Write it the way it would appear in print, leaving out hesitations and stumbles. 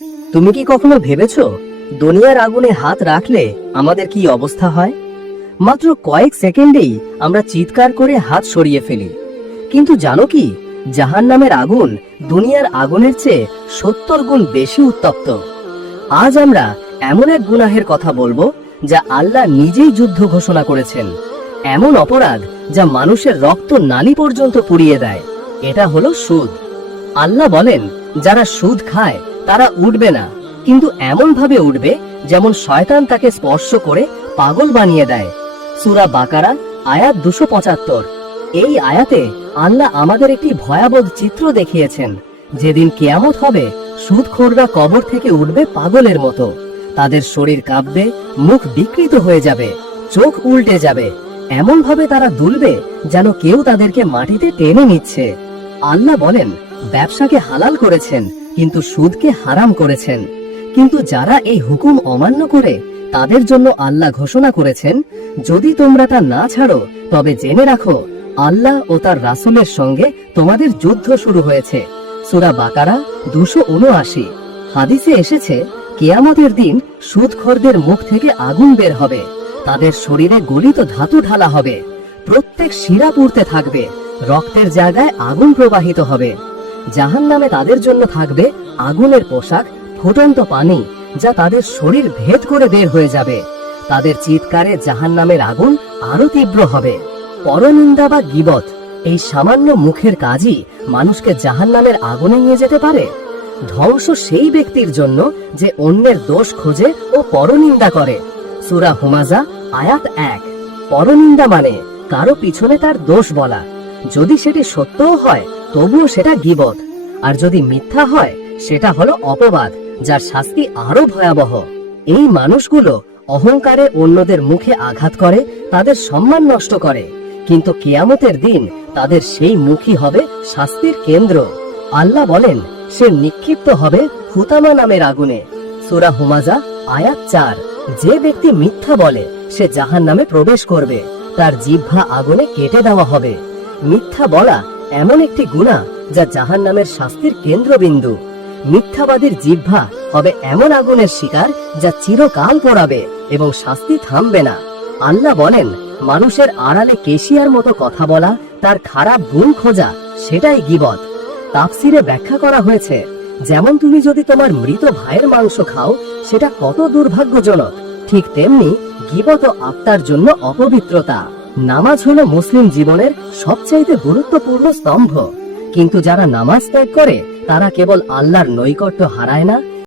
তুমি কি কখনো ভেবেছো দুনিয়ার আগুনে হাত রাখলে আমাদের কি অবস্থা হয়? মাত্র কয়েক সেকেন্ডেই আমরা চিৎকার করে হাত সরিয়ে ফেলি। কিন্তু জানো কি, জাহান্নামের আগুন দুনিয়ার আগুনের চেয়ে 70 গুণ বেশি উত্তপ্ত। আজ আমরা এমন এক গুনাহের কথা বলবো যা আল্লাহ নিজেই যুদ্ধ ঘোষণা করেছেন, এমন অপরাধ যা মানুষের রক্ত নালী পর্যন্ত পুড়িয়ে দেয়। এটা হলো সুদ। আল্লাহ বলেন, যারা সুদ খায় তারা উঠবে না, কিন্তু এমন ভাবে উঠবে যেমন শয়তান তাকে স্পর্শ করে পাগল বানিয়ে দেয়। সূরা বাকারা আয়াত 275। এই আয়াতে আল্লাহ আমাদের একটি ভয়াবহ চিত্র দেখিয়েছেন। যেদিন কিয়ামত হবে, সুদখোররা কবর থেকে উঠবে পাগলের মতো। তাদের শরীর কাঁপবে, মুখ বিকৃত হয়ে যাবে, চোখ উল্টে যাবে, এমন ভাবে তারা দুলবে যেন কেউ তাদেরকে মাটিতে টেনে নিচ্ছে। আল্লাহ বলেন, ব্যবসাকে হালাল করেছেন কিন্তু সুদকে হারাম করেছেন। কিন্তু যারা এই হুকুম অমান্য করে তাদের জন্য আল্লাহ ঘোষণা করেছেন, যদি তোমরা তা না ছাড়ো তবে জেনে রাখো আল্লাহ ও তার রাসূলের সঙ্গে তোমাদের যুদ্ধ শুরু হয়েছে। সূরা বাকারা 279। হাদিসে এসেছে, কিয়ামতের দিন সুদখোরদের মুখ থেকে আগুন বের হবে, তাদের শরীরে গলিত ধাতু ঢালা হবে, প্রত্যেক শিরা পুড়তে থাকবে, রক্তের জায়গায় আগুন প্রবাহিত হবে। জাহান্নামে তাদের জন্য থাকবে আগুনের পোশাক, ফুটন্ত পানি যা তাদের শরীর ভেদ করে বের হয়ে যাবে। তাদের চিৎকারে জাহান্নামের আগুন আরো তীব্র হবে। পরনিন্দা বা গীবত, এই সামান্য মুখের কাজই মানুষকে জাহান্নামের আগুনে নিয়ে যেতে পারে। ধ্বংস সেই ব্যক্তির জন্য যে অন্যের দোষ খোঁজে ও পরনিন্দা করে। সূরা হুমাযা আয়াত 1। পরনিন্দা মানে কারো পিছনে তার দোষ বলা। যদি সেটি সত্যও হয় তবুও সেটা গীবত, আর যদি মিথ্যা হয় সেটা হলো অপবাদ, যার শাস্তি আরো ভয়াবহ। এই মানুষগুলো অহংকারে অন্যদের মুখে আঘাত করে, তাদের সম্মান নষ্ট করে, কিন্তু কিয়ামতের দিন তাদের সেই মুখই হবে শাস্তির কেন্দ্র। আল্লাহ বলেন, সে নিক্ষিপ্ত হবে হুতামা নামের আগুনে। সূরা হুমাযা আয়াত 4। যে ব্যক্তি মিথ্যা বলে সে জাহান্নামে প্রবেশ করবে, তার জিহ্বা আগুনে কেটে দেওয়া হবে। মিথ্যা বলা এমন একটি গুনাহ যা জাহান্নামের শাস্তির কেন্দ্রবিন্দু। মিথ্যাবাদীর জিহ্বা হবে এমন আগুনের শিকার যা চিরকাল পোড়াবে এবং শাস্তি থামবে না। আল্লাহ বলেন, মানুষের আড়ালে কেশিয়ার মতো কথা বলা, তার খারাপ গুণ খোঁজা, সেটাই গীবত। তাফসিরে ব্যাখ্যা করা হয়েছে, যেমন তুমি যদি তোমার মৃত ভাইয়ের মাংস খাও সেটা কত দুর্ভাগ্যজনক, ঠিক তেমনি গীবত ও আত্মার জন্য অপবিত্রতা। নামাজ হলো মুসলিম জীবনের সবচাইতে গুরুত্বপূর্ণ স্তম্ভ, কিন্তু যারা নামাজ ত্যাগ করে তারা কেবল আল্লাহর নৈকট্য হারায় না,